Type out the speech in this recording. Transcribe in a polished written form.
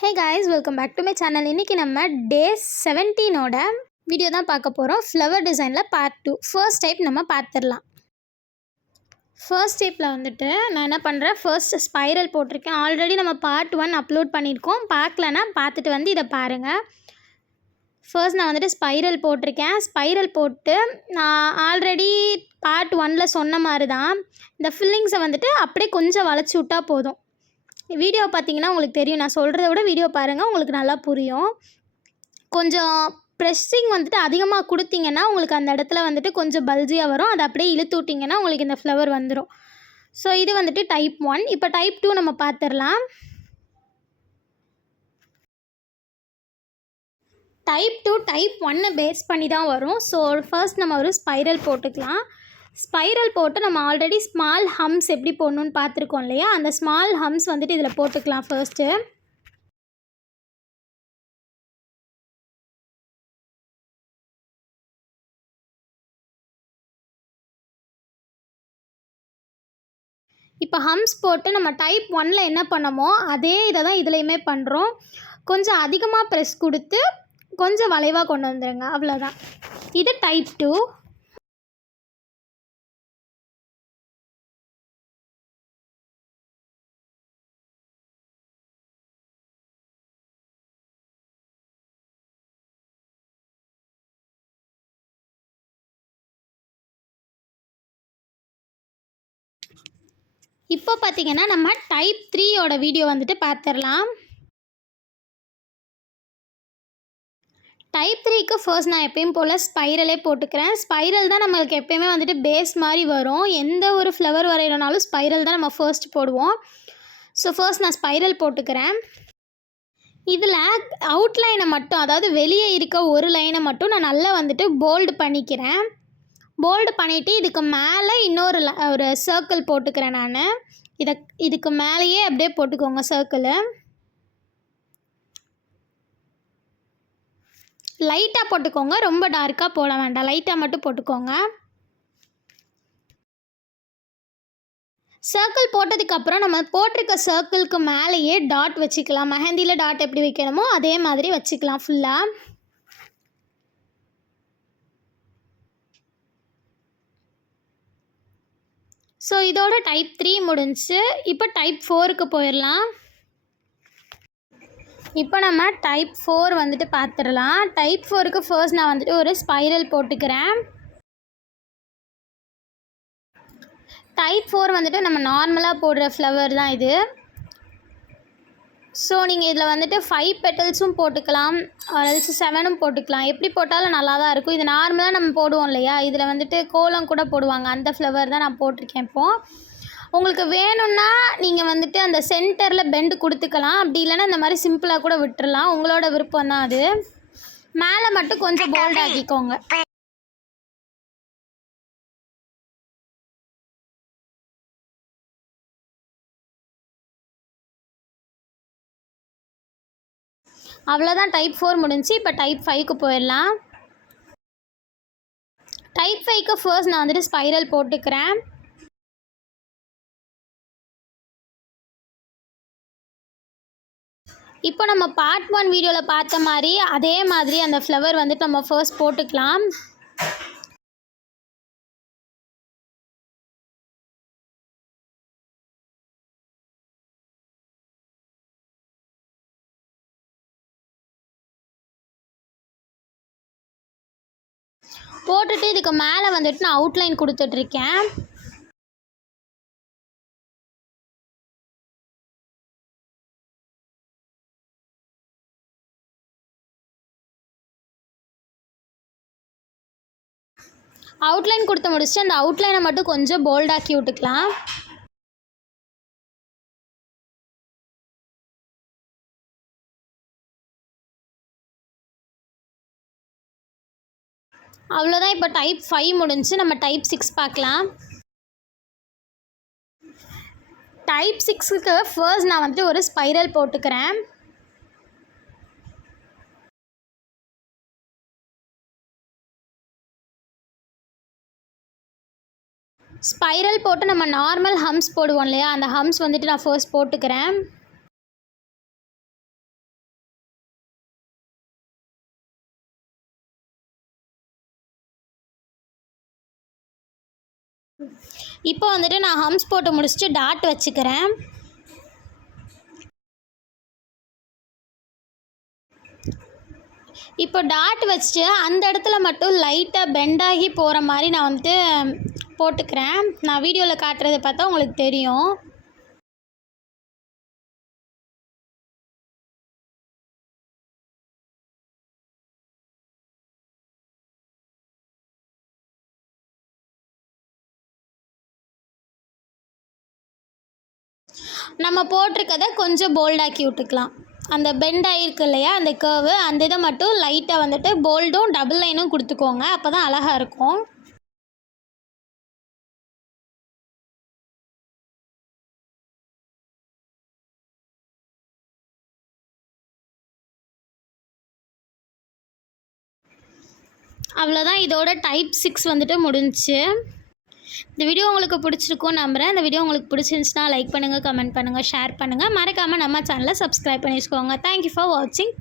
Hey guys, welcome back to my channel. இன்றைக்கி நம்ம டே 17ஓட video தான் பார்க்க போகிறோம். ஃப்ளவர் டிசைனில் பார்ட் 2 ஃபர்ஸ்ட் டைப் நம்ம பார்த்துடலாம். ஃபர்ஸ்ட் ஸ்டெப்பில் வந்துட்டு நான் என்ன பண்ணுறேன், ஃபர்ஸ்ட் ஸ்பைரல் போட்டிருக்கேன். ஆல்ரெடி நம்ம பார்ட் 1 அப்லோட் பண்ணியிருக்கோம். பார்க்கலன்னா பார்த்துட்டு வந்து இதை பாருங்கள். ஃபர்ஸ்ட் நான் வந்துட்டு ஸ்பைரல் போட்டிருக்கேன். ஸ்பைரல் போட்டு நான் ஆல்ரெடி பார்ட் 1ல் சொன்ன மாதிரி தான் இந்த ஃபில்லிங்ஸை வந்துட்டு அப்படியே கொஞ்சம் வளைச்சி விட்டால் போதும். வீடியோ பார்த்தீங்கன்னா உங்களுக்கு தெரியும், நான் சொல்கிறத விட வீடியோ பாருங்கள், உங்களுக்கு நல்லா புரியும். கொஞ்சம் ப்ரெஸ்ஸிங் வந்துட்டு அதிகமாக கொடுத்தீங்கன்னா உங்களுக்கு அந்த இடத்துல வந்துட்டு கொஞ்சம் பல்ஜியாக வரும். அதை அப்படியே இழுத்து விட்டிங்கன்னா உங்களுக்கு இந்த ஃப்ளவர் வந்துடும். ஸோ இது வந்துட்டு டைப் 1. இப்போ டைப் 2 நம்ம பார்த்துடலாம். டைப் 2 டைப் 1 பேஸ் பண்ணி தான் வரும். ஸோ ஃபர்ஸ்ட் நம்ம ஒரு ஸ்பைரல் போட்டுக்கலாம். ஸ்பைரல் போட்டு நம்ம ஆல்ரெடி ஸ்மால் ஹம்ஸ் எப்படி போடணுன்னு பார்த்துருக்கோம் இல்லையா, அந்த ஸ்மால் ஹம்ஸ் வந்துட்டு இதில் போட்டுக்கலாம் ஃபர்ஸ்ட்டு. இப்போ ஹம்ஸ் போட்டு நம்ம டைப் 1ல் என்ன பண்ணமோ அதே இதை தான் இதுலேயுமே பண்ணுறோம். கொஞ்சம் அதிகமாக ப்ரெஸ் கொடுத்து கொஞ்சம் வளைவாக கொண்டு வந்துடுங்க, அவ்வளோதான். இது டைப் 2. இப்போ பார்த்தீங்கன்னா நம்ம டைப் 3ஓட வீடியோ வந்துட்டு பார்த்துடலாம். டைப் 3க்கு ஃபர்ஸ்ட் நான் எப்பயும் போல் ஸ்பைரலே போட்டுக்கிறேன். ஸ்பைரல் தான் நம்மளுக்கு எப்போயுமே வந்துட்டு பேஸ் மாதிரி வரும். எந்த ஒரு ஃப்ளவர் வரையிறனாலும் ஸ்பைரல் தான் நம்ம ஃபர்ஸ்ட் போடுவோம். ஸோ ஃபர்ஸ்ட் நான் ஸ்பைரல் போட்டுக்கிறேன். இதில் அவுட்லைனை மட்டும், அதாவது வெளியே இருக்க ஒரு லைனை மட்டும் நான் நல்லா வந்துட்டு போல்டு பண்ணிக்கிறேன். போல்டு பண்ணிவிட்டு இதுக்கு மேலே இன்னொரு ஒரு சர்க்கிள் போட்டுக்கிறேன் நான். இதுக்கு மேலேயே அப்படியே போட்டுக்கோங்க சர்க்கிளு. லைட்டாக போட்டுக்கோங்க, ரொம்ப டார்க்காக போட வேண்டாம், லைட்டாக மட்டும் போட்டுக்கோங்க. சர்க்கிள் போட்டதுக்கப்புறம் நம்ம போட்டிருக்க சர்க்கிளுக்கு மேலேயே டாட் வச்சுக்கலாம். மெஹந்தியில் டாட் எப்படி வைக்கணுமோ அதே மாதிரி வச்சுக்கலாம் ஃபுல்லாக. ஸோ இதோட டைப் 3 முடிஞ்சு. இப்போ டைப் 4க்கு போயிடலாம். இப்போ நம்ம டைப் 4 வந்துட்டு பார்த்துடலாம். டைப் 4க்கு ஃபர்ஸ்ட் நான் வந்துட்டு ஒரு ஸ்பைரல் போட்டுக்கிறேன். டைப் 4 வந்துட்டு நம்ம நார்மலாக போடுற ஃப்ளவர் தான் இது. ஸோ நீங்கள் இதில் வந்துட்டு 5 பெட்டல்ஸும் போட்டுக்கலாம், அதாவது 7ம் போட்டுக்கலாம். எப்படி போட்டாலும் நல்லா தான் இருக்கும். இது நார்மலாக நம்ம போடுவோம் இல்லையா, இதில் வந்துட்டு கோலம் கூட போடுவாங்க, அந்த ஃப்ளவர் தான் நான் போட்டிருக்கேன். இப்போது உங்களுக்கு வேணும்னா நீங்கள் வந்துட்டு அந்த சென்டரில் பெண்டு கொடுத்துக்கலாம், அப்படி இல்லைன்னா இந்த மாதிரி சிம்பிளாக கூட விட்டுறலாம், உங்களோட விருப்பம் தான் அது. மேலே மட்டும் கொஞ்சம் போல்ட் ஆக்கிக்கோங்க. அவ்வளோதான், டைப் 4 முடிஞ்சு. இப்போ டைப் 5க்கு போயிடலாம். டைப் 5க்கு ஃபர்ஸ்ட் நான் வந்துட்டு ஸ்பைரல் போட்டுக்கிறேன். இப்போ நம்ம பார்ட் 1 வீடியோவில் பார்த்த மாதிரி அதே மாதிரி அந்த ஃப்ளவர் வந்துட்டு நம்ம ஃபர்ஸ்ட் போட்டுக்கலாம். போட்டுட்டு இதுக்கு மேலே வந்துட்டு நான் அவுட்லைன் கொடுத்துட்ருக்கேன். அவுட்லைன் கொடுத்து முடிச்சுட்டு அந்த அவுட்லைனை மட்டும் கொஞ்சம் போல்டாக்கி விட்டுக்கலாம். அவ்வளோதான். இப்போ டைப் 5 முடிஞ்சு. நம்ம டைப் 6 பார்க்கலாம். டைப் 6க்கு ஃபர்ஸ்ட் நான் வந்துட்டு ஒரு ஸ்பைரல் போட்டுக்கிறேன். ஸ்பைரல் போட்டு நம்ம நார்மல் ஹம்ஸ் போடுவோம் இல்லையா, அந்த ஹம்ஸ் வந்துட்டு நான் ஃபர்ஸ்ட் போட்டுக்கிறேன். இப்போ வந்துட்டு நான் ஹம்ஸ் போட்டு முடிச்சுட்டு டாட் வச்சுக்கிறேன். இப்போ டாட் வச்சுட்டு அந்த இடத்துல மட்டும் லைட்டாக பெண்டாகி போகிற மாதிரி நான் வந்துட்டு போட்டுக்கிறேன். நான் வீடியோவில் காட்டுறதை பார்த்தா உங்களுக்கு தெரியும். நம்ம போட்டிருக்கதை கொஞ்சம் போல்டாக்கி விட்டுக்கலாம். அந்த பெண்ட் ஆகிருக்கு இல்லையா அந்த கர்வு, அந்த இதை மட்டும் லைட்டாக வந்துட்டு போல்டும் டபுள் லைனும் கொடுத்துக்கோங்க. அப்போ தான் அழகாக இருக்கும். அவ்வளோதான், இதோட டைப் 6 வந்துட்டு முடிஞ்சிச்சு. இந்த வீடியோ உங்களுக்கு பிடிச்சிருக்கும்னு நம்புகிறேன். இந்த வீடியோ உங்களுக்கு பிடிச்சிருந்துச்சுன்னா லைக் பண்ணுங்கள், கமெண்ட் பண்ணுங்கள், ஷேர் பண்ணுங்கள். மறக்காமல் நம்ம சேனலை சப்ஸ்கிரைப் பண்ணி வச்சுக்கோங்க. தேங்க்யூ ஃபார் வாட்சிங்.